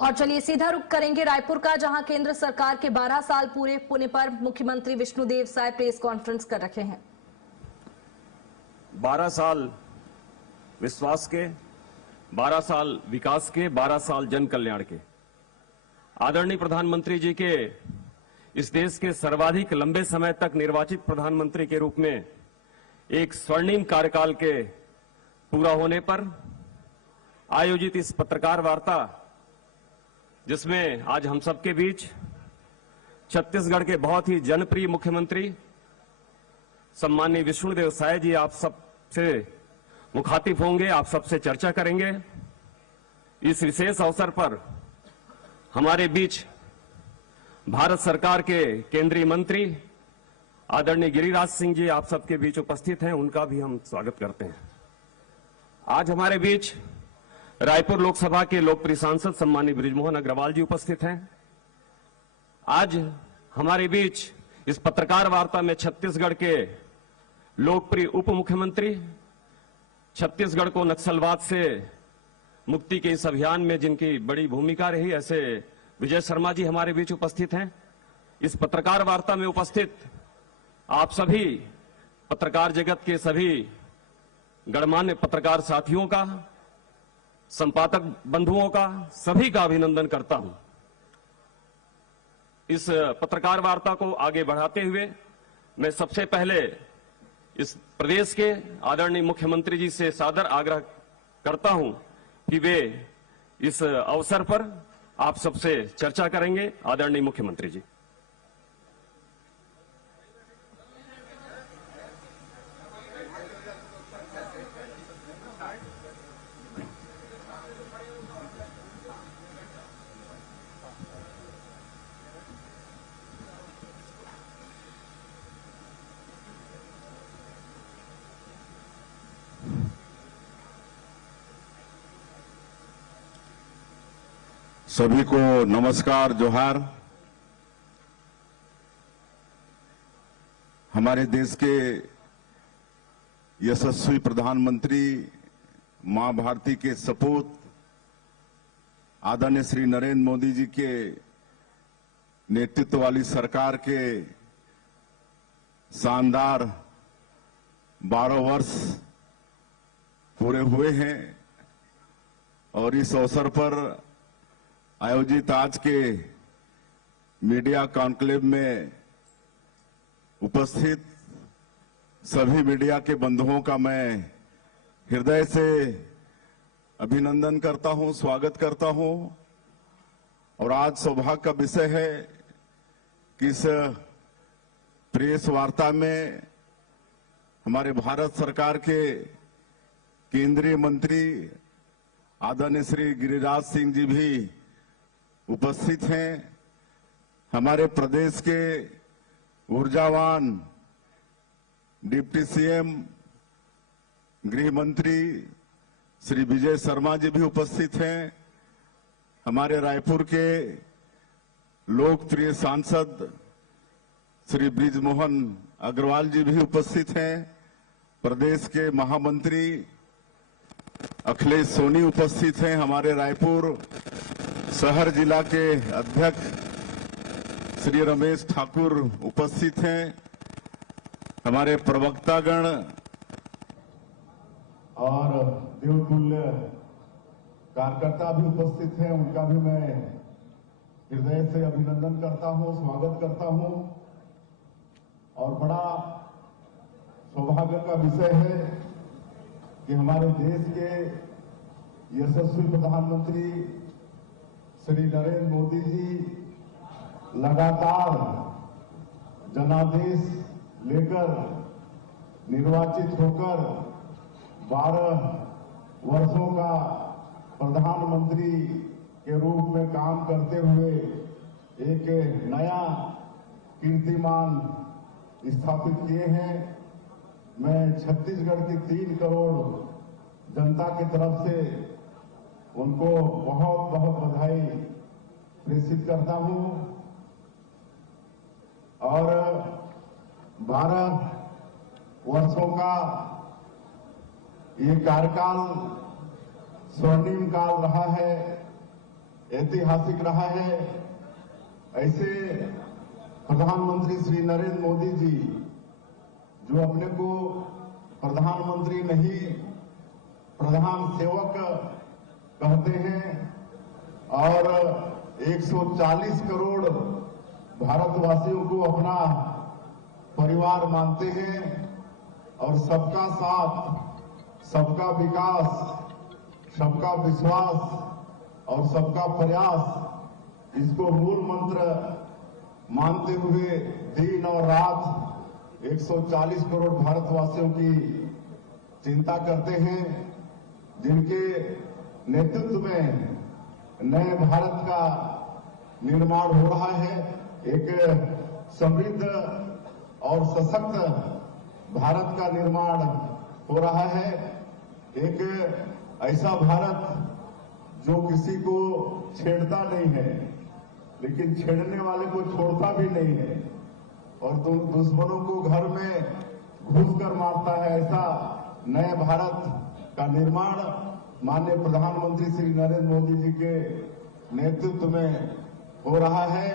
और चलिए सीधा रुख करेंगे रायपुर का, जहां केंद्र सरकार के 12 साल पूरे होने पर मुख्यमंत्री विष्णुदेव साय प्रेस कॉन्फ्रेंस कर रखे हैं। 12 साल विश्वास के, 12 साल विकास के, 12 साल जन कल्याण के। आदरणीय प्रधानमंत्री जी के इस देश के सर्वाधिक लंबे समय तक निर्वाचित प्रधानमंत्री के रूप में एक स्वर्णिम कार्यकाल के पूरा होने पर आयोजित इस पत्रकार वार्ता, जिसमें आज हम सबके बीच छत्तीसगढ़ के बहुत ही जनप्रिय मुख्यमंत्री सम्माननीय विष्णुदेव साय जी आप सबसे मुखातिब होंगे, आप सबसे चर्चा करेंगे। इस विशेष अवसर पर हमारे बीच भारत सरकार के केंद्रीय मंत्री आदरणीय गिरिराज सिंह जी आप सबके बीच उपस्थित हैं, उनका भी हम स्वागत करते हैं। आज हमारे बीच रायपुर लोकसभा के लोकप्रिय सांसद सम्माननीय बृजमोहन अग्रवाल जी उपस्थित हैं। आज हमारे बीच इस पत्रकार वार्ता में छत्तीसगढ़ के लोकप्रिय उप मुख्यमंत्री, छत्तीसगढ़ को नक्सलवाद से मुक्ति के इस अभियान में जिनकी बड़ी भूमिका रही, ऐसे विजय शर्मा जी हमारे बीच उपस्थित हैं। इस पत्रकार वार्ता में उपस्थित आप सभी पत्रकार जगत के सभी गणमान्य पत्रकार साथियों का, संपादक बंधुओं का, सभी का अभिनंदन करता हूं। इस पत्रकार वार्ता को आगे बढ़ाते हुए मैं सबसे पहले इस प्रदेश के आदरणीय मुख्यमंत्री जी से सादर आग्रह करता हूं कि वे इस अवसर पर आप सबसे चर्चा करेंगे। आदरणीय मुख्यमंत्री जी। सभी को नमस्कार, जोहार। हमारे देश के यशस्वी प्रधानमंत्री मां भारती के सपूत आदरणीय श्री नरेंद्र मोदी जी के नेतृत्व वाली सरकार के शानदार 12 वर्ष पूरे हुए हैं और इस अवसर पर आयोजित आज के मीडिया कॉन्क्लेव में उपस्थित सभी मीडिया के बंधुओं का मैं हृदय से अभिनंदन करता हूं, स्वागत करता हूं। और आज सौभाग्य का विषय है कि इस प्रेस वार्ता में हमारे भारत सरकार के केंद्रीय मंत्री आदरणीय श्री गिरिराज सिंह जी भी उपस्थित हैं। हमारे प्रदेश के ऊर्जावान डिप्टी सीएम गृह मंत्री श्री विजय शर्मा जी भी उपस्थित हैं। हमारे रायपुर के लोकप्रिय सांसद श्री बृजमोहन अग्रवाल जी भी उपस्थित हैं। प्रदेश के महामंत्री अखिलेश सोनी उपस्थित हैं। हमारे रायपुर शहर जिला के अध्यक्ष श्री रमेश ठाकुर उपस्थित हैं। हमारे प्रवक्तागण और देवतुल्य कार्यकर्ता भी उपस्थित हैं, उनका भी मैं हृदय से अभिनंदन करता हूं, स्वागत करता हूं। और बड़ा सौभाग्य का विषय है कि हमारे देश के यशस्वी प्रधानमंत्री श्री नरेंद्र मोदी जी लगातार जनादेश लेकर निर्वाचित होकर 12 वर्षों का प्रधानमंत्री के रूप में काम करते हुए एक नया कीर्तिमान स्थापित किए हैं। मैं छत्तीसगढ़ की 3 करोड़ जनता की तरफ से उनको बहुत बहुत बधाई प्रेषित करता हूं। और 12 वर्षों का ये कार्यकाल स्वर्णिम काल रहा है। ऐतिहासिक रहा है। ऐसे प्रधानमंत्री श्री नरेंद्र मोदी जी, जो अपने को प्रधानमंत्री नहीं प्रधान सेवक कहते हैं और 140 करोड़ भारतवासियों को अपना परिवार मानते हैं और सबका साथ, सबका विकास, सबका विश्वास और सबका प्रयास, इसको मूल मंत्र मानते हुए दिन और रात 140 करोड़ भारतवासियों की चिंता करते हैं, जिनके नेतृत्व में नए भारत का निर्माण हो रहा है। एक समृद्ध और सशक्त भारत का निर्माण हो रहा है। एक ऐसा भारत जो किसी को छेड़ता नहीं है, लेकिन छेड़ने वाले को छोड़ता भी नहीं है और दुश्मनों को घर में घुसकर मारता है। ऐसा नए भारत का निर्माण माननीय प्रधानमंत्री श्री नरेंद्र मोदी जी के नेतृत्व में हो रहा है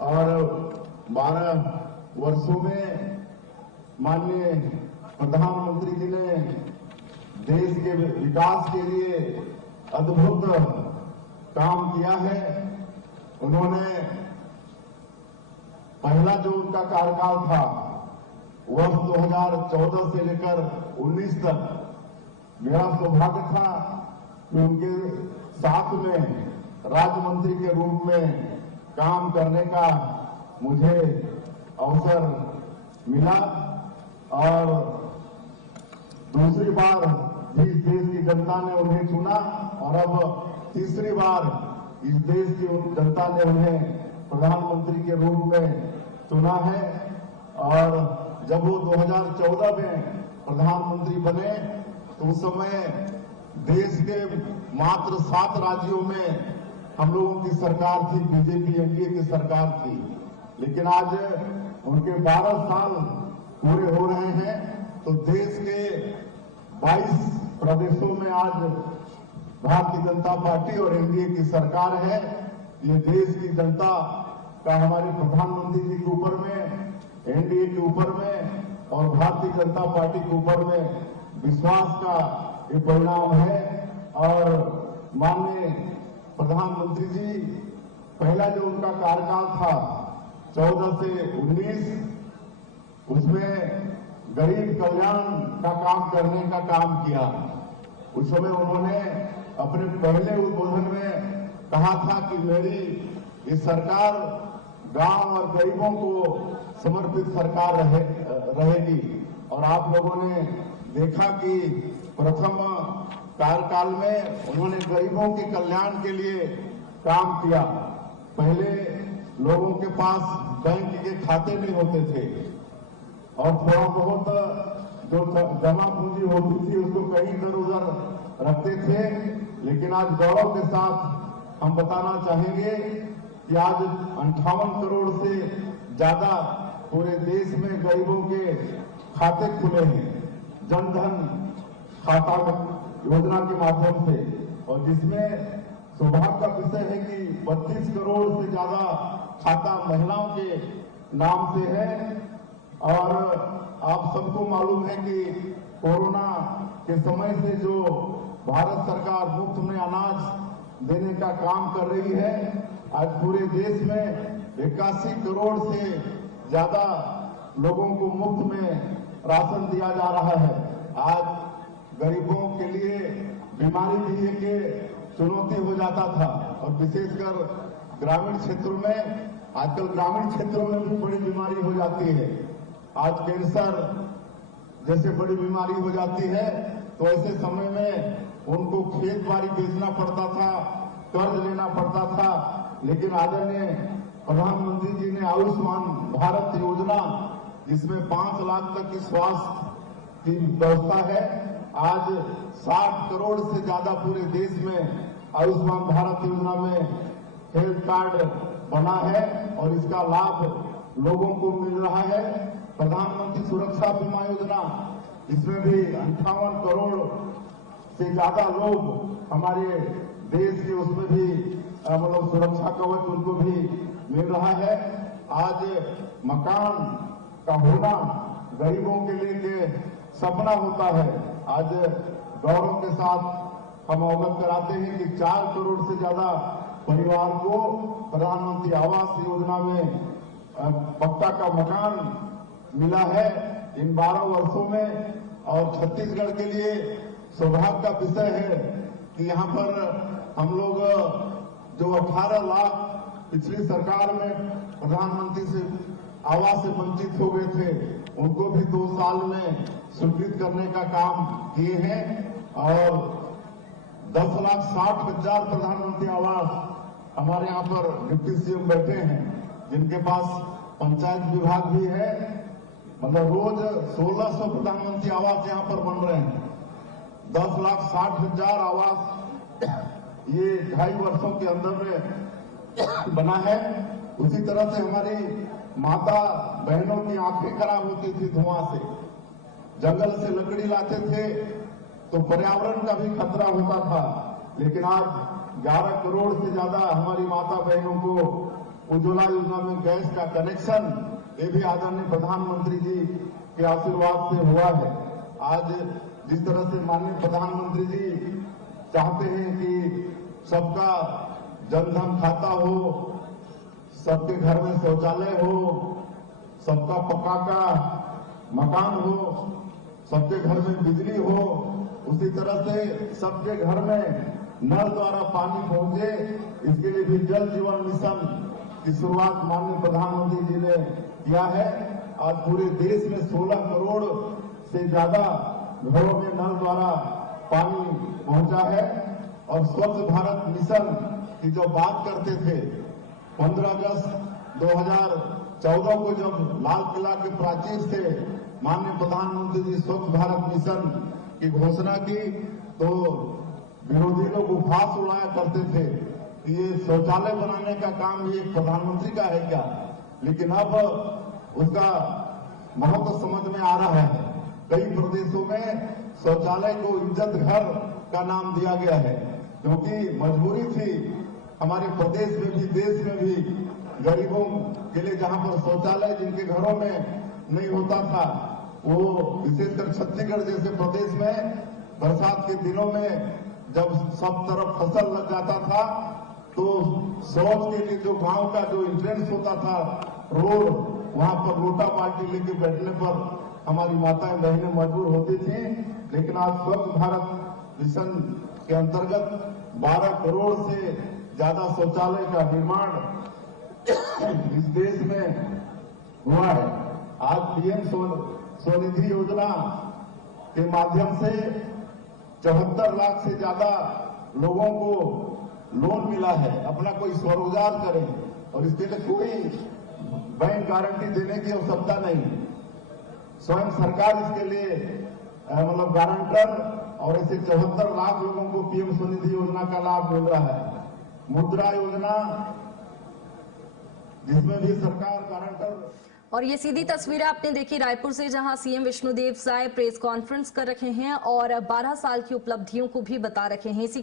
और 12 वर्षों में माननीय प्रधानमंत्री जी ने देश के विकास के लिए अद्भुत काम किया है। उन्होंने पहला जो उनका कार्यकाल था वर्ष 2014 से लेकर 19 तक, मेरा सौभाग्य था कि उनके साथ में राज्य मंत्री के रूप में काम करने का मुझे अवसर मिला और दूसरी बार भी इस देश की जनता ने उन्हें चुना और अब तीसरी बार इस देश की जनता ने उन्हें प्रधानमंत्री के रूप में चुना है। और जब वो 2014 में प्रधानमंत्री बने तो उस समय देश के मात्र 7 राज्यों में हम लोगों की सरकार थी, बीजेपी एनडीए की सरकार थी। लेकिन आज उनके 12 साल पूरे हो रहे हैं तो देश के 22 प्रदेशों में आज भारतीय जनता पार्टी और एनडीए की सरकार है। ये देश की जनता का हमारे प्रधानमंत्री जी के ऊपर में, एनडीए के ऊपर में और भारतीय जनता पार्टी के ऊपर में विश्वास का ये परिणाम है। और माननीय प्रधानमंत्री जी, पहला जो उनका कार्यकाल था 14 से 19, उसमें गरीब कल्याण का काम करने का काम किया। उस समय उन्होंने अपने पहले उद्बोधन में कहा था कि मेरी ये सरकार गांव और गरीबों को समर्पित सरकार रहेगी। और आप लोगों ने देखा कि प्रथम कार्यकाल में उन्होंने गरीबों के कल्याण के लिए काम किया। पहले लोगों के पास बैंक के खाते नहीं होते थे और थोड़ा बहुत जो जमा पूंजी होती थी उसको कहीं इधर उधर रखते थे। लेकिन आज गौरव के साथ हम बताना चाहेंगे कि आज 58 करोड़ से ज्यादा पूरे देश में गरीबों के खाते खुले हैं जनधन खाता योजना के माध्यम से, और जिसमें सौभाग्य का विषय है कि 32 करोड़ से ज्यादा खाता महिलाओं के नाम से है। और आप सबको मालूम है कि कोरोना के समय से जो भारत सरकार मुफ्त में अनाज देने का काम कर रही है, आज पूरे देश में 81 करोड़ से ज्यादा लोगों को मुफ्त में राशन दिया जा रहा है। आज गरीबों के लिए बीमारी भी एक चुनौती हो जाता था और विशेषकर ग्रामीण क्षेत्रों में, आजकल ग्रामीण क्षेत्रों में भी बड़ी बीमारी हो जाती है। आज कैंसर जैसे बड़ी बीमारी हो जाती है तो ऐसे समय में उनको खेत बाड़ी बेचना पड़ता था, कर्ज लेना पड़ता था। लेकिन आदरणीय प्रधानमंत्री जी ने आयुष्मान भारत योजना, जिसमें 5 लाख तक की स्वास्थ्य की व्यवस्था है, आज 60 करोड़ से ज्यादा पूरे देश में आयुष्मान भारत योजना में हेल्थ कार्ड बना है और इसका लाभ लोगों को मिल रहा है। प्रधानमंत्री सुरक्षा बीमा योजना, इसमें भी 58 करोड़ से ज्यादा लोग हमारे देश के उसमें भी मतलब सुरक्षा कवच उनको भी मिल रहा है। आज मकान का होना गरीबों के लिए के सपना होता है। आज गौरव के साथ हम अवगत कराते हैं कि 4 करोड़ से ज्यादा परिवार को प्रधानमंत्री आवास योजना में पक्का का मकान मिला है इन 12 वर्षों में। और छत्तीसगढ़ के लिए सौभाग्य का विषय है कि यहाँ पर हम लोग जो 18 लाख पिछली सरकार में प्रधानमंत्री से आवास से वंचित हो गए थे, उनको भी 2 साल में स्वीकृत करने का काम किए हैं। और 10,60,000 प्रधानमंत्री आवास हमारे यहाँ पर डिप्टी सीएम बैठे हैं, जिनके पास पंचायत विभाग भी है। मतलब रोज 1600 प्रधानमंत्री आवास यहाँ पर बन रहे हैं। 10,60,000 आवास ये 2.5 वर्षों के अंदर में बना है। उसी तरह से हमारी माता बहनों की आंखें खराब होती थी धुआं से, जंगल से लकड़ी लाते थे तो पर्यावरण का भी खतरा होता था। लेकिन आज 11 करोड़ से ज्यादा हमारी माता बहनों को उज्ज्वला योजना में गैस का कनेक्शन, ये भी आदरणीय प्रधानमंत्री जी के आशीर्वाद से हुआ है। आज जिस तरह से माननीय प्रधानमंत्री जी चाहते हैं कि सबका जनधन खाता हो, सबके घर में शौचालय हो, सबका पक्का का मकान हो, सबके घर में बिजली हो, उसी तरह से सबके घर में नल द्वारा पानी पहुंचे, इसके लिए भी जल जीवन मिशन की शुरुआत माननीय प्रधानमंत्री जी ने किया है। आज पूरे देश में 16 करोड़ से ज्यादा घरों में नल द्वारा पानी पहुंचा है। और स्वच्छ भारत मिशन की जो बात करते थे, 15 अगस्त 2014 को जब लाल किला के प्राचीर से माननीय प्रधानमंत्री जी स्वच्छ भारत मिशन की घोषणा की, तो विरोधी लोग उपहास उड़ाया करते थे कि ये शौचालय बनाने का काम ये प्रधानमंत्री का है क्या। लेकिन अब उसका महत्व समझ में आ रहा है। कई प्रदेशों में शौचालय को इज्जत घर का नाम दिया गया है, क्योंकि मजबूरी थी हमारे प्रदेश में भी देश में भी गरीबों के लिए, जहां पर शौचालय जिनके घरों में नहीं होता था, वो विशेषकर छत्तीसगढ़ जैसे प्रदेश में बरसात के दिनों में जब सब तरफ फसल लग जाता था, तो शौच के लिए जो गांव का जो एंट्रेंस होता था रोड, वहां पर लोटा बाल्टी लेके बैठने पर हमारी माताएं बहनें मजबूर होती थी। लेकिन आज स्वच्छ भारत मिशन के अंतर्गत 12 करोड़ से ज्यादा शौचालय का निर्माण इस देश में हुआ है। आज पीएम स्वनिधि योजना के माध्यम से 74 लाख से ज्यादा लोगों को लोन मिला है, अपना कोई स्वरोजगार करें, और इसके लिए कोई बैंक गारंटी देने की आवश्यकता नहीं। स्वयं सरकार इसके लिए मतलब गारंटर, और ऐसे 74 लाख लोगों को पीएम स्वनिधि योजना का लाभ मिल रहा है। मुद्रा योजना, जिसमें भी सरकार गारंटर। और ये सीधी तस्वीरें आपने देखी रायपुर से, जहां CM Vishnudeo Sai press conference कर रखे हैं और 12 साल की उपलब्धियों को भी बता रखे हैं। इसी के